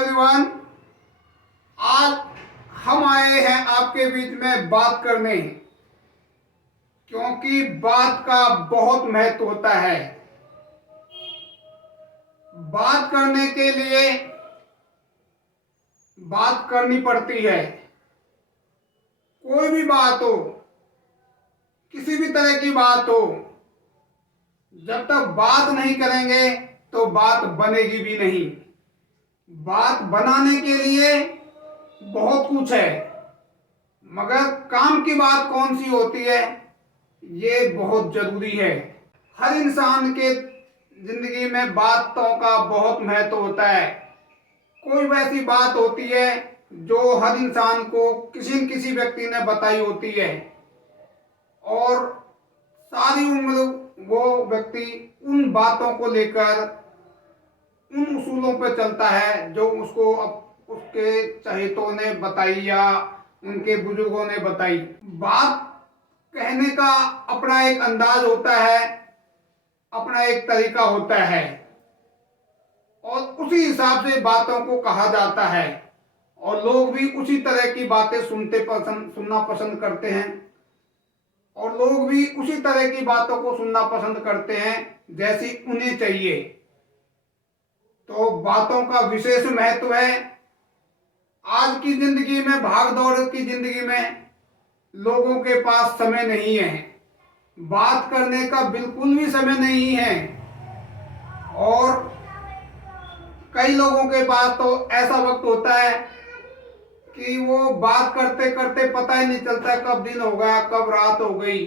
Everyone, आज हम आए हैं आपके बीच में बात करने, क्योंकि बात का बहुत महत्व होता है। बात करने के लिए बात करनी पड़ती है। कोई भी बात हो, किसी भी तरह की बात हो, जब तक बात नहीं करेंगे तो बात बनेगी भी नहीं। बात बनाने के लिए बहुत कुछ है, मगर काम की बात कौन सी होती है, ये बहुत जरूरी है। हर इंसान के जिंदगी में बातों का बहुत महत्व होता है। कोई वैसी बात होती है जो हर इंसान को किसी न किसी व्यक्ति ने बताई होती है, और सारी उम्र वो व्यक्ति उन बातों को लेकर उन उसूलों पर चलता है जो उसको उसके चहेतों ने बताई या उनके बुजुर्गों ने बताई। बात कहने का अपना एक अंदाज होता है, अपना एक तरीका होता है, और उसी हिसाब से बातों को कहा जाता है, और लोग भी उसी तरह की बातें सुनना पसंद करते हैं, और लोग भी उसी तरह की बातों को सुनना पसंद करते हैं जैसी उन्हें चाहिए। तो बातों का विशेष महत्व है। आज की जिंदगी में, भाग दौड़ की जिंदगी में लोगों के पास समय नहीं है, बात करने का बिल्कुल भी समय नहीं है, और कई लोगों के पास तो ऐसा वक्त होता है कि वो बात करते करते पता ही नहीं चलता कब दिन हो गया, कब रात हो गई,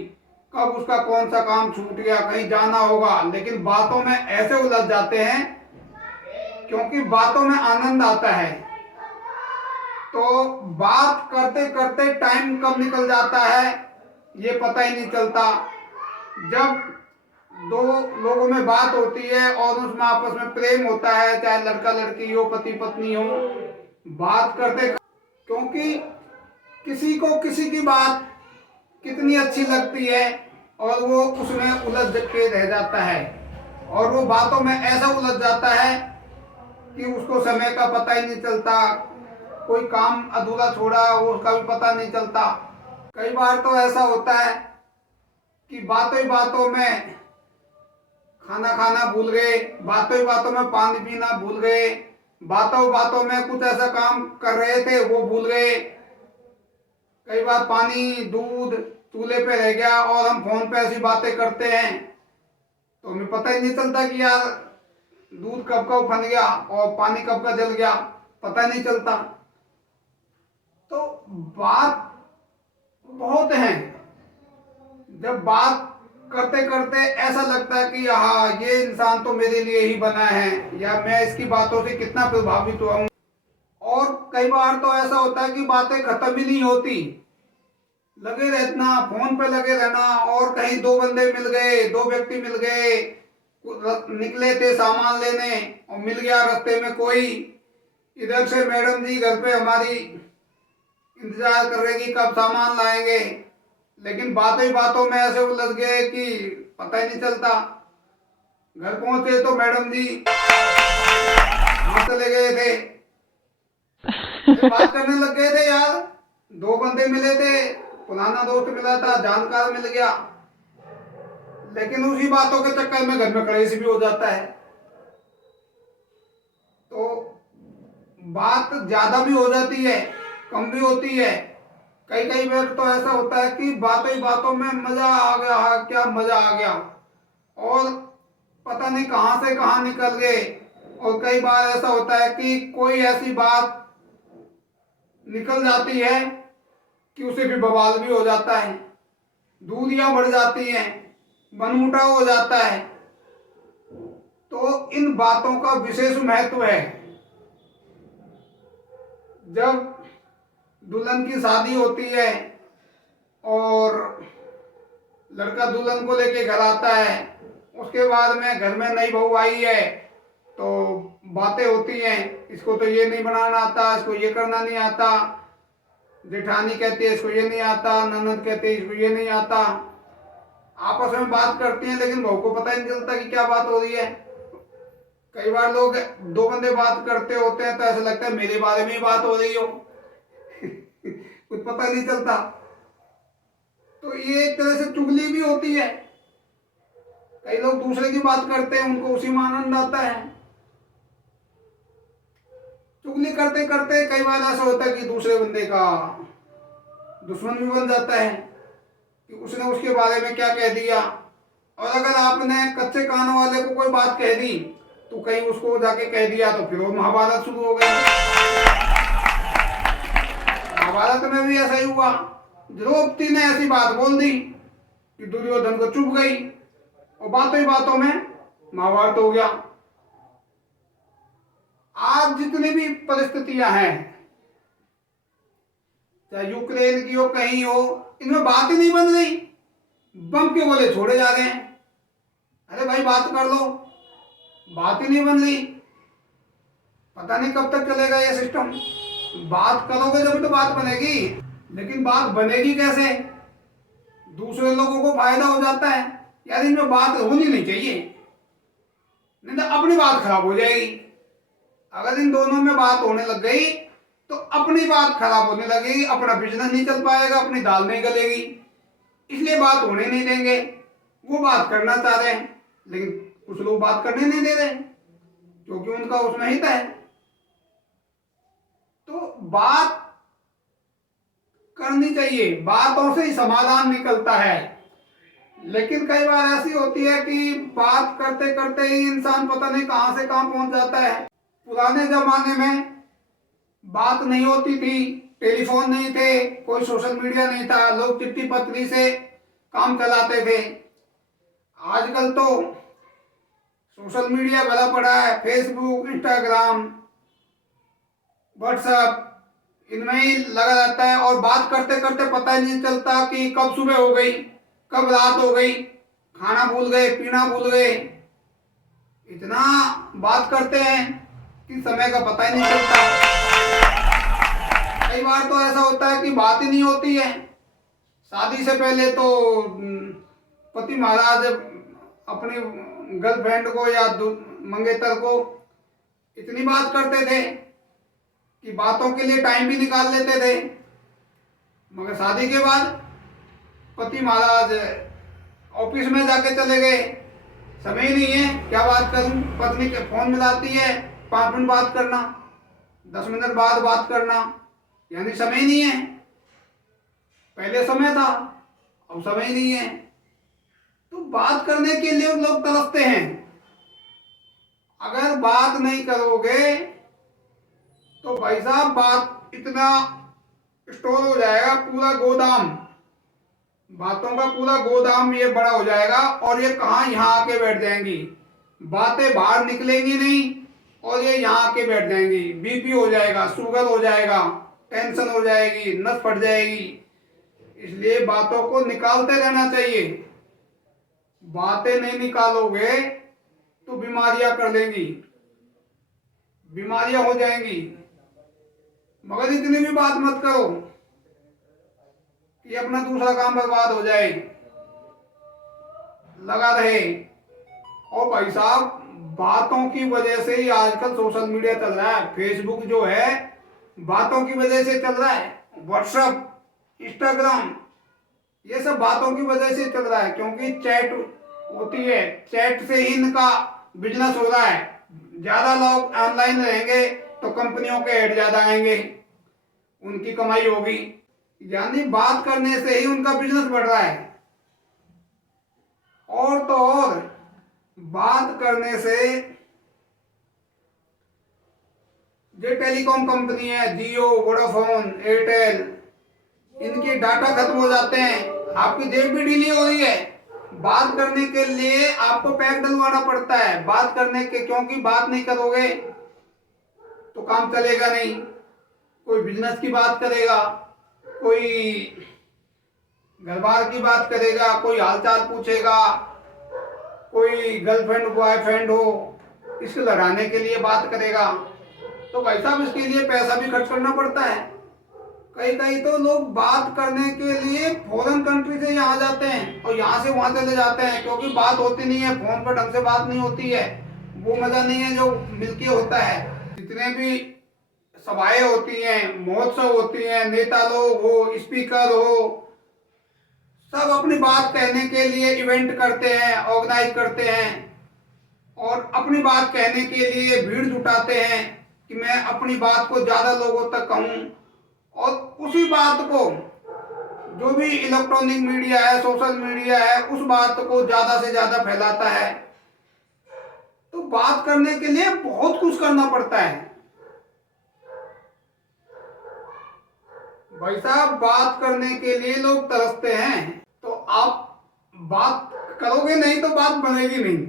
कब उसका कौन सा काम छूट गया, कहीं जाना होगा, लेकिन बातों में ऐसे उलझ जाते हैं क्योंकि बातों में आनंद आता है। तो बात करते करते टाइम कब निकल जाता है ये पता ही नहीं चलता। जब दो लोगों में बात होती है और उसमें आपस में प्रेम होता है, चाहे लड़का लड़की हो, पति पत्नी हो, बात करते, क्योंकि किसी को किसी की बात कितनी अच्छी लगती है और वो उसमें उलझ के रह जाता है, और वो बातों में ऐसा उलझ जाता है कि उसको समय का पता ही नहीं चलता, कोई काम अधूरा छोड़ा वो उसका भी पता नहीं चलता। कई बार तो ऐसा होता है कि बातों ही बातों में खाना खाना भूल गए, बातों ही बातों में पानी पीना भूल गए, बातों बातों में कुछ ऐसा काम कर रहे थे वो भूल गए। कई बार पानी दूध चूल्हे पे रह गया और हम फोन पे ऐसी बातें करते हैं तो हमें पता ही नहीं चलता कि यार दूध कब का उफन गया और पानी कब का जल गया, पता नहीं चलता। तो बात बहुत है। जब बात करते करते ऐसा लगता है कि हाँ ये इंसान तो मेरे लिए ही बना है, या मैं इसकी बातों से कितना प्रभावित हुआ हूँ। और कई बार तो ऐसा होता है कि बातें खत्म ही नहीं होती, लगे रहना, फोन पे लगे रहना, और कहीं दो बंदे मिल गए, दो व्यक्ति मिल गए, निकले थे सामान लेने और मिल गया रास्ते में कोई, इधर से मैडम जी घर पे हमारी इंतजार कर रहे कि कब सामान लाएंगे, लेकिन बातों ही बातों में ऐसे उलझ गए कि पता ही नहीं चलता। घर पहुंचे तो मैडम जी वहां चले गए थे, बात करने लग गए थे यार, दो बंदे मिले थे, पुराना दोस्त मिला था, जानकार मिल गया, लेकिन उसी बातों के चक्कर में घर में कलेश भी हो जाता है। तो बात ज्यादा भी हो जाती है, कम भी होती है। कई कई बार तो ऐसा होता है कि बातों ही बातों में मजा आ गया, क्या मजा आ गया, और पता नहीं कहां से कहां निकल गए। और कई बार ऐसा होता है कि कोई ऐसी बात निकल जाती है कि उसे भी बवाल भी हो जाता है, दूरियां बढ़ जाती हैं, मनमुटाव हो जाता है। तो इन बातों का विशेष महत्व है। जब दुल्हन की शादी होती है और लड़का दुल्हन को लेके घर आता है, उसके बाद में घर में नई बहू आई है तो बातें होती हैं, इसको तो ये नहीं बनाना आता, इसको ये करना नहीं आता, जेठानी कहती है इसको ये नहीं आता, ननद कहती है इसको ये नहीं आता। आपस में बात करती हैं लेकिन बहू को पता ही नहीं चलता कि क्या बात हो रही है। कई बार लोग दो बंदे बात करते होते हैं तो ऐसा लगता है मेरे बारे में ही बात हो रही हो कुछ पता नहीं चलता। तो ये एक तरह से चुगली भी होती है। कई लोग दूसरे की बात करते हैं, उनको उसी में आनंद आता है। चुगली करते करते कई बार ऐसा होता है कि दूसरे बंदे का दुश्मन भी बन जाता है कि उसने उसके बारे में क्या कह दिया। और अगर आपने कच्चे कानों वाले को कोई बात कह दी तो कहीं उसको जाके कह दिया तो फिर वो महाभारत शुरू हो गई। महाभारत में भी ऐसा ही हुआ। द्रौपदी ने ऐसी बात बोल दी कि दुर्योधन को चुभ गई और बातों ही बातों में महाभारत हो गया। आज जितनी भी परिस्थितियां हैं, चाहे यूक्रेन की हो कहीं हो, इनमें बात ही नहीं बन रही, बम के गोले छोड़े जा रहे हैं। अरे भाई बात कर लो, बात ही नहीं बन रही। पता नहीं कब तक चलेगा ये सिस्टम। बात करोगे जब तो बात बनेगी, लेकिन बात बनेगी कैसे? दूसरे लोगों को फायदा हो जाता है यार, इनमें बात होनी नहीं चाहिए, नहीं तो अपनी बात खराब हो जाएगी। अगर इन दोनों में बात होने लग गई तो अपनी बात खराब होने लगेगी, अपना बिजनेस नहीं चल पाएगा, अपनी दाल नहीं गलेगी। इसलिए बात होने नहीं देंगे। वो बात करना चाह रहे हैं लेकिन कुछ लोग बात करने नहीं दे रहे क्योंकि उनका उसमें हित है। तो बात करनी चाहिए, बातों से ही समाधान निकलता है। लेकिन कई बार ऐसी होती है कि बात करते करते ही इंसान पता नहीं कहां से कहां पहुंच जाता है। पुराने जमाने में बात नहीं होती थी, टेलीफोन नहीं थे, कोई सोशल मीडिया नहीं था, लोग चिट्ठी पत्री से काम चलाते थे। आजकल तो सोशल मीडिया भरा पड़ा है, फेसबुक, इंस्टाग्राम, व्हाट्सएप, इनमें ही लगा रहता है और बात करते करते पता ही नहीं चलता कि कब सुबह हो गई, कब रात हो गई, खाना भूल गए, पीना भूल गए। इतना बात करते हैं कि समय का पता ही नहीं चलता। कई बार तो ऐसा होता है कि बात ही नहीं होती है। शादी से पहले तो पति महाराज अपनी गर्लफ्रेंड को या मंगेतर को इतनी बात करते थे कि बातों के लिए टाइम भी निकाल लेते थे। मगर शादी के बाद पति महाराज ऑफिस में जाके चले गए, समय ही नहीं है, क्या बात करूं। पत्नी के फोन मिलाती है, 5 मिनट बात करना, 10 मिनट बाद बात करना, यानी समय नहीं है। पहले समय था, अब समय नहीं है। तो बात करने के लिए लोग तरसते हैं। अगर बात नहीं करोगे तो भाई साहब बात इतना स्टोर हो जाएगा, पूरा गोदाम, बातों का पूरा गोदाम ये बड़ा हो जाएगा और ये कहाँ यहाँ आके बैठ जाएंगी। बातें बाहर निकलेंगी नहीं और ये यहाँ आके बैठ जाएंगी। बीपी हो जाएगा, शुगर हो जाएगा, टेंशन हो जाएगी, नस फट जाएगी। इसलिए बातों को निकालते रहना चाहिए। बातें नहीं निकालोगे तो बीमारियां कर लेंगी, बीमारियां हो जाएंगी। मगर इतनी भी बात मत करो कि अपना दूसरा काम बर्बाद हो जाए, लगा रहे। और भाई साहब बातों की वजह से ही आजकल सोशल मीडिया चल रहा है। फेसबुक जो है बातों की वजह से चल रहा है, व्हाट्सएप, इंस्टाग्राम, ये सब बातों की वजह से चल रहा है। क्योंकि चैट होती है, चैट से ही इनका बिजनेस हो रहा है। ज्यादा लोग ऑनलाइन रहेंगे तो कंपनियों के ऐड ज्यादा आएंगे, उनकी कमाई होगी। यानी बात करने से ही उनका बिजनेस बढ़ रहा है। और तो और बात करने से जो टेलीकॉम कंपनी है, जियो, वोडाफोन, एयरटेल, इनके डाटा खत्म हो जाते हैं, आपकी जेब भी ढीली हो रही है। बात करने के लिए आपको पैक डलवाना पड़ता है बात करने के, क्योंकि बात नहीं करोगे तो काम चलेगा नहीं। कोई बिजनेस की बात करेगा, कोई घर बार की बात करेगा, कोई हालचाल पूछेगा, कोई गर्लफ्रेंड बॉयफ्रेंड हो, इसको लगाने के लिए बात करेगा। तो भाई साहब इसके लिए पैसा भी खर्च करना पड़ता है। कई कई तो लोग बात करने के लिए फॉरेन कंट्री से यहाँ जाते हैं और यहाँ से वहाँ चले जाते हैं, क्योंकि बात होती नहीं है, फोन पर ढंग से बात नहीं होती है। वो मजा नहीं है जो मिलके होता है। जितने भी सभाएं होती हैं, महोत्सव होती हैं, नेता लोग हो, स्पीकर हो, सब अपनी बात कहने के लिए इवेंट करते हैं, ऑर्गेनाइज करते हैं और अपनी बात कहने के लिए भीड़ जुटाते हैं कि मैं अपनी बात को ज्यादा लोगों तक कहूं। और उसी बात को जो भी इलेक्ट्रॉनिक मीडिया है, सोशल मीडिया है, उस बात को ज्यादा से ज्यादा फैलाता है। तो बात करने के लिए बहुत कुछ करना पड़ता है भाई साहब। बात करने के लिए लोग तरसते हैं। तो आप बात करोगे नहीं तो बात बनेगी नहीं।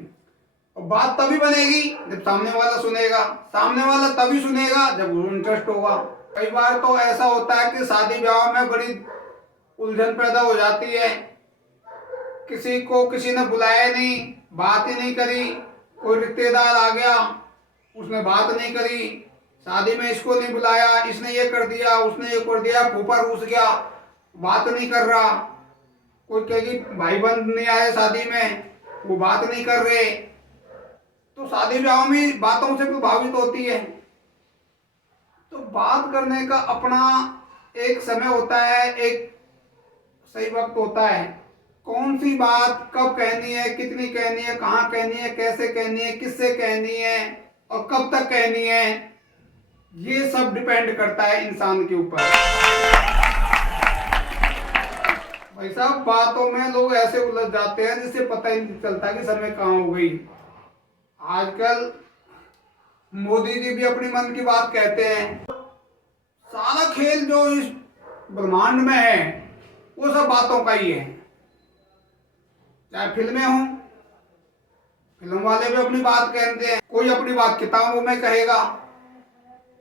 और बात तभी बनेगी जब सामने वाला सुनेगा। सामने वाला तभी सुनेगा जब इंटरेस्ट होगा। कई बार तो ऐसा होता है कि शादी ब्याह में बड़ी उलझन पैदा हो जाती है। किसी को किसी ने बुलाया नहीं, बात ही नहीं करी। कोई रिश्तेदार आ गया, उसने बात नहीं करी। शादी में इसको नहीं बुलाया, इसने ये कर दिया, उसने ये कर दिया, फूफा रूस गया, बात नहीं कर रहा। कोई कहेगी भाई बंद नहीं आए शादी में, वो बात नहीं कर रहे। तो शादी ब्याह में बातों से प्रभावित होती है। तो बात करने का अपना एक समय होता है, एक सही वक्त होता है। कौन सी बात कब कहनी है, कितनी कहनी है, कहाँ कहनी है, कैसे कहनी है, किससे कहनी है और कब तक कहनी है, ये सब डिपेंड करता है इंसान के ऊपर। भाई साहब, बातों में लोग ऐसे उलझ जाते हैं जिससे पता ही नहीं चलता कि समय कहाँ हो गई। आजकल मोदी जी भी अपनी मन की बात कहते हैं। सारा खेल जो इस ब्रह्मांड में है वो सब बातों का ही है। चाहे फिल्में हों, फिल्म वाले भी अपनी बात कहते हैं। कोई अपनी बात किताबों में कहेगा,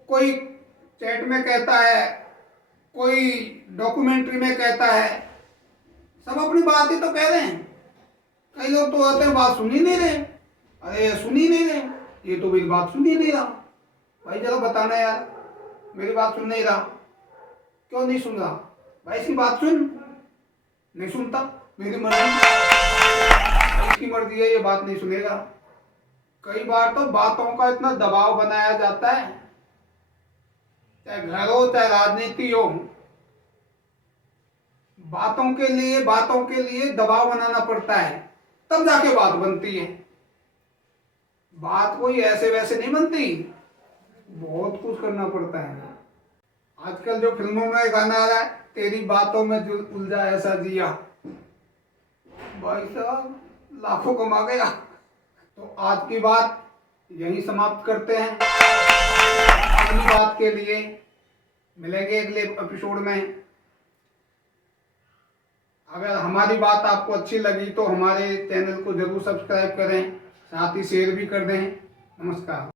कोई चैट में कहता है, कोई डॉक्यूमेंट्री में कहता है। सब अपनी बात ही तो कह रहे हैं। कई लोग तो होते हैं बात सुन ही नहीं रहे। अरे सुन ही नहीं रहे, ये तो मेरी बात सुन ही नहीं रहा। भाई चलो बताना यार, मेरी बात सुन नहीं रहा, क्यों नहीं सुन रहा? भाई इसकी बात सुन। नहीं सुनता, मेरी मर्जी, इसकी मर्जी है, ये बात नहीं सुनेगा। कई बार तो बातों का इतना दबाव बनाया जाता है, चाहे घर हो चाहे राजनीति हो, बातों के लिए दबाव बनाना पड़ता है, तब जाके बात बनती है। बात कोई ऐसे वैसे नहीं बनती, बहुत कुछ करना पड़ता है। आजकल जो फिल्मों में गाना आ रहा है, तेरी बातों में जो उलझा ऐसा जिया, भाई साहब लाखों कमा गया। तो आज की बात यही समाप्त करते हैं। अगली बात के लिए मिलेंगे अगले एपिसोड में। अगर हमारी बात आपको अच्छी लगी तो हमारे चैनल को जरूर सब्सक्राइब करें, साथ ही शेयर भी कर दें। नमस्कार।